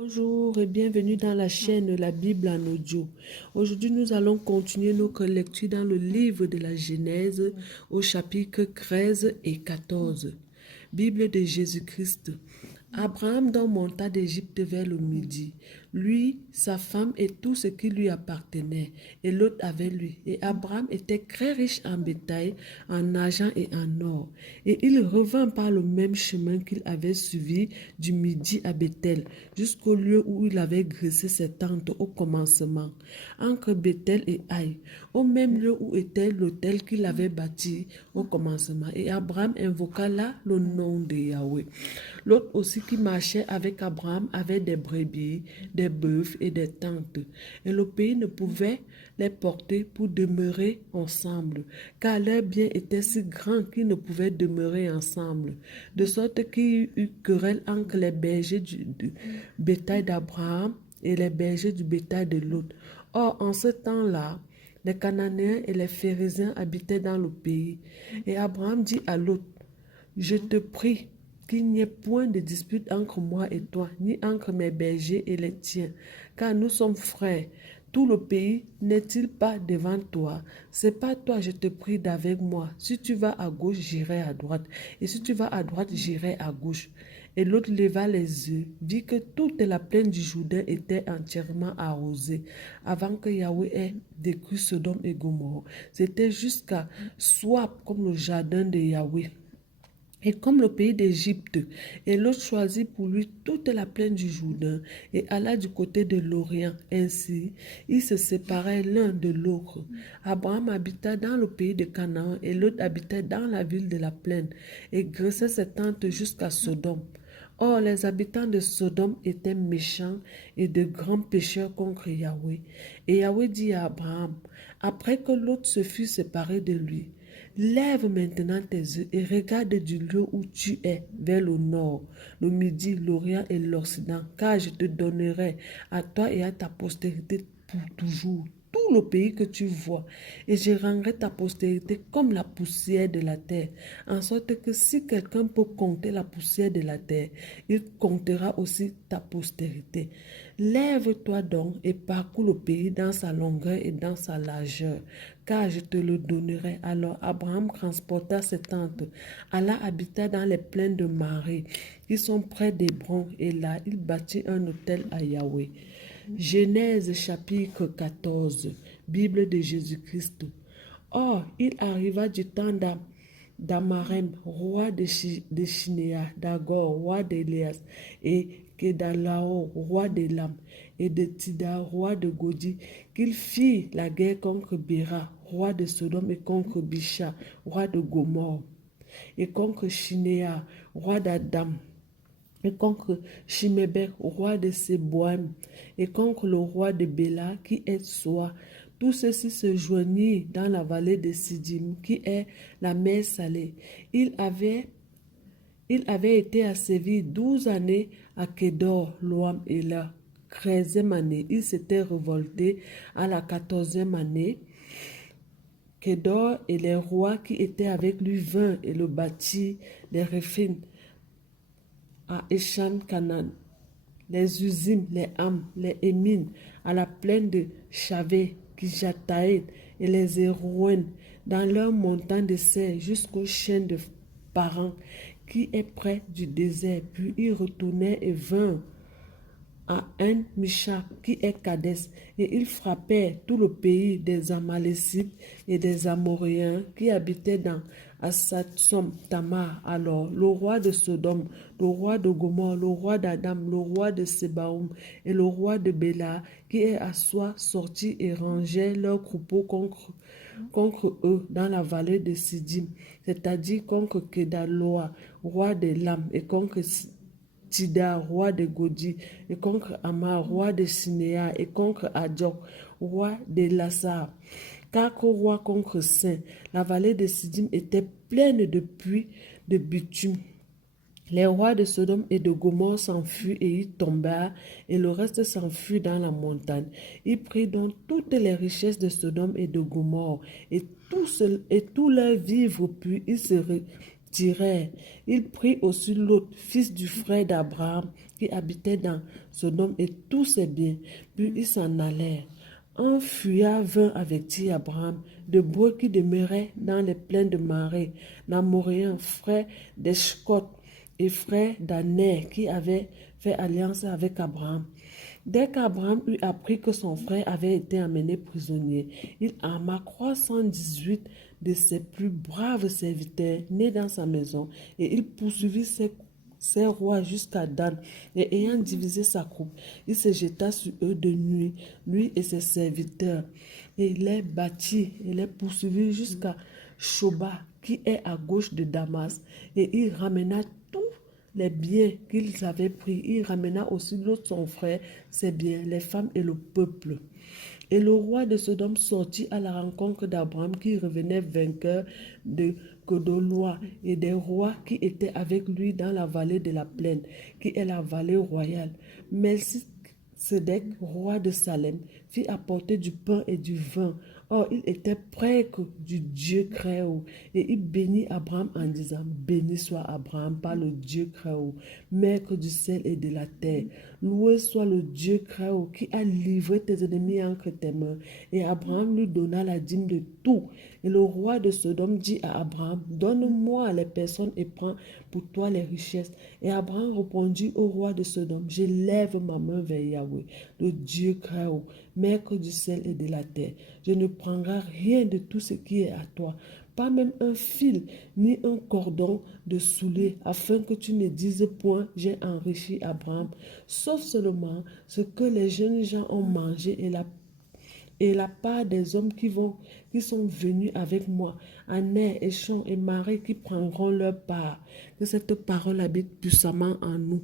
Bonjour et bienvenue dans la chaîne La Bible en audio. Aujourd'hui, nous allons continuer notre lecture dans le livre de la Genèse au chapitre 13 et 14. Bible de Jésus-Christ. Abraham donc monta d'Égypte vers le midi, lui, sa femme et tout ce qui lui appartenait, et Lot avec lui. Et Abraham était très riche en bétail, en argent et en or. Et il revint par le même chemin qu'il avait suivi du midi à Bethel, jusqu'au lieu où il avait dressé ses tentes au commencement, entre Bethel et Haï, au même lieu où était l'autel qu'il avait bâti au commencement. Et Abraham invoqua là le nom de Yahweh. L'autre aussi qui marchait avec Abraham avait des brebis, des bœufs et des tentes. Et le pays ne pouvait les porter pour demeurer ensemble, car leurs biens étaient si grands qu'ils ne pouvaient demeurer ensemble. De sorte qu'il y eut querelle entre les bergers du bétail d'Abraham et les bergers du bétail de Lot. Or, en ce temps-là, les Cananéens et les Phérésiens habitaient dans le pays. Et Abraham dit à Lot, je te prie qu'il n'y ait point de dispute entre moi et toi, ni entre mes bergers et les tiens, car nous sommes frères. Tout le pays n'est-il pas devant toi? C'est pas toi, je te prie, d'avec moi. Si tu vas à gauche, j'irai à droite. Et si tu vas à droite, j'irai à gauche. Et l'autre leva les yeux, vit que toute la plaine du Jourdain était entièrement arrosée, avant que Yahweh ait détruit Sodome et Gomorrhe. C'était jusqu'à Swap, comme le jardin de Yahweh. Et comme le pays d'Égypte, et l'autre choisit pour lui toute la plaine du Jourdain et alla du côté de l'Orient. Ainsi, ils se séparaient l'un de l'autre. Abraham habita dans le pays de Canaan et l'autre habitait dans la ville de la plaine et dressait ses tentes jusqu'à Sodome. Or, les habitants de Sodome étaient méchants et de grands pécheurs contre Yahweh. Et Yahweh dit à Abraham, après que l'autre se fut séparé de lui, lève maintenant tes yeux et regarde du lieu où tu es vers le nord, le midi, l'orient et l'occident, car je te donnerai à toi et à ta postérité pour toujours tout le pays que tu vois, et je rendrai ta postérité comme la poussière de la terre, en sorte que si quelqu'un peut compter la poussière de la terre, il comptera aussi ta postérité. Lève-toi donc et parcours le pays dans sa longueur et dans sa largeur, car je te le donnerai. Alors Abraham transporta ses tentes, alla habiter dans les plaines de Marée, qui sont près d'Hébron, et là il bâtit un autel à Yahweh. Genèse chapitre 14, Bible de Jésus-Christ. Or, il arriva du temps d'Amarem, roi de Shinéa, d'Agor, roi d'Élias, et Kedalao, roi d'Élam, et de Tida, roi de Godi, qu'il fit la guerre contre Béra, roi de Sodome, et contre Bisha, roi de Gomorre, et contre Shinéa, roi d'Adam, et contre Shimébek, roi de Séboïm, et contre le roi de Béla, qui est Soa. Tous ceux-ci se joignirent dans la vallée de Sidim, qui est la mer salée. Il avait été asservi 12 années à Kédor, Loam, et la 13e année, il s'était révolté à la 14e année. Kédor et les rois qui étaient avec lui vinrent et le bâtirent, les Réphines, à Échan Canaan, les Uzim, les Ham, les Émines, à la plaine de Chavé, Kijataïd et les Héroïnes, dans leur montagne de serre jusqu'au chêne de Paran, qui est près du désert. Puis ils retournèrent et vinrent à Un Misha, qui est Kadès, et ils frappèrent tout le pays des Amalécites et des Amoréens qui habitaient dans Asatsom Tamar. Alors le roi de Sodome, le roi de Gomorre, le roi d'Adam, le roi de Sébaoum et le roi de Béla, qui est à soi, sortis et rangeaient leurs troupeaux contre eux dans la vallée de Sidim, c'est-à-dire contre Kedaloa, roi de Lam, et contre Tida, roi de Godi, et contre Amar, roi de Sinéa, et contre Adjok, roi de Lassar. Quatre rois contre Saint. La vallée de Sidim était pleine de puits de bitume. Les rois de Sodome et de Gomorre s'enfuient et y tombèrent, et le reste s'enfuit dans la montagne. Ils prirent donc toutes les richesses de Sodome et de Gomorre, et tous leurs vivres, puis ils se tirèrent. Il prit aussi Lot, fils du frère d'Abraham, qui habitait dans Sodome, et tous ses biens. Puis ils s'en allèrent. Un fuyard vint avertir Abraham de Breu qui demeurait dans les plaines de Marée, l'Amoréen, frère d'Eshcot et frère d'Aner, qui avait fait alliance avec Abraham. Dès qu'Abraham eut appris que son frère avait été emmené prisonnier, il arma 318 de ses plus braves serviteurs nés dans sa maison, et il poursuivit ses rois jusqu'à Dan, et ayant divisé sa coupe, il se jeta sur eux de nuit, lui et ses serviteurs, et il les battit et les poursuivit jusqu'à Shoba, qui est à gauche de Damas, et il ramena tous les biens qu'ils avaient pris. Il ramena aussi l'autre son frère, ses biens, les femmes et le peuple. Et le roi de Sodome sortit à la rencontre d'Abraham qui revenait vainqueur de Kedoloa et des rois qui étaient avec lui dans la vallée de la plaine, qui est la vallée royale. Melchisedec, roi de Salem, fit apporter du pain et du vin. Or, il était prêtre du Dieu Créateur, et il bénit Abraham en disant, béni soit Abraham par le Dieu Créateur, maître du ciel et de la terre. Loué soit le Dieu Créateur qui a livré tes ennemis entre tes mains. Et Abraham lui donna la dîme de tout. Et le roi de Sodome dit à Abraham, donne-moi les personnes et prends pour toi les richesses. Et Abraham répondit au roi de Sodome, je lève ma main vers Yahweh, le Dieu Créateur, maître du ciel et de la terre. Je ne prendrai rien de tout ce qui est à toi, pas même un fil, ni un cordon de soulier, afin que tu ne dises point, j'ai enrichi Abraham, sauf seulement ce que les jeunes gens ont mangé et la part des hommes qui sont venus avec moi, Aner, Échon et Marie qui prendront leur part. Que cette parole habite puissamment en nous.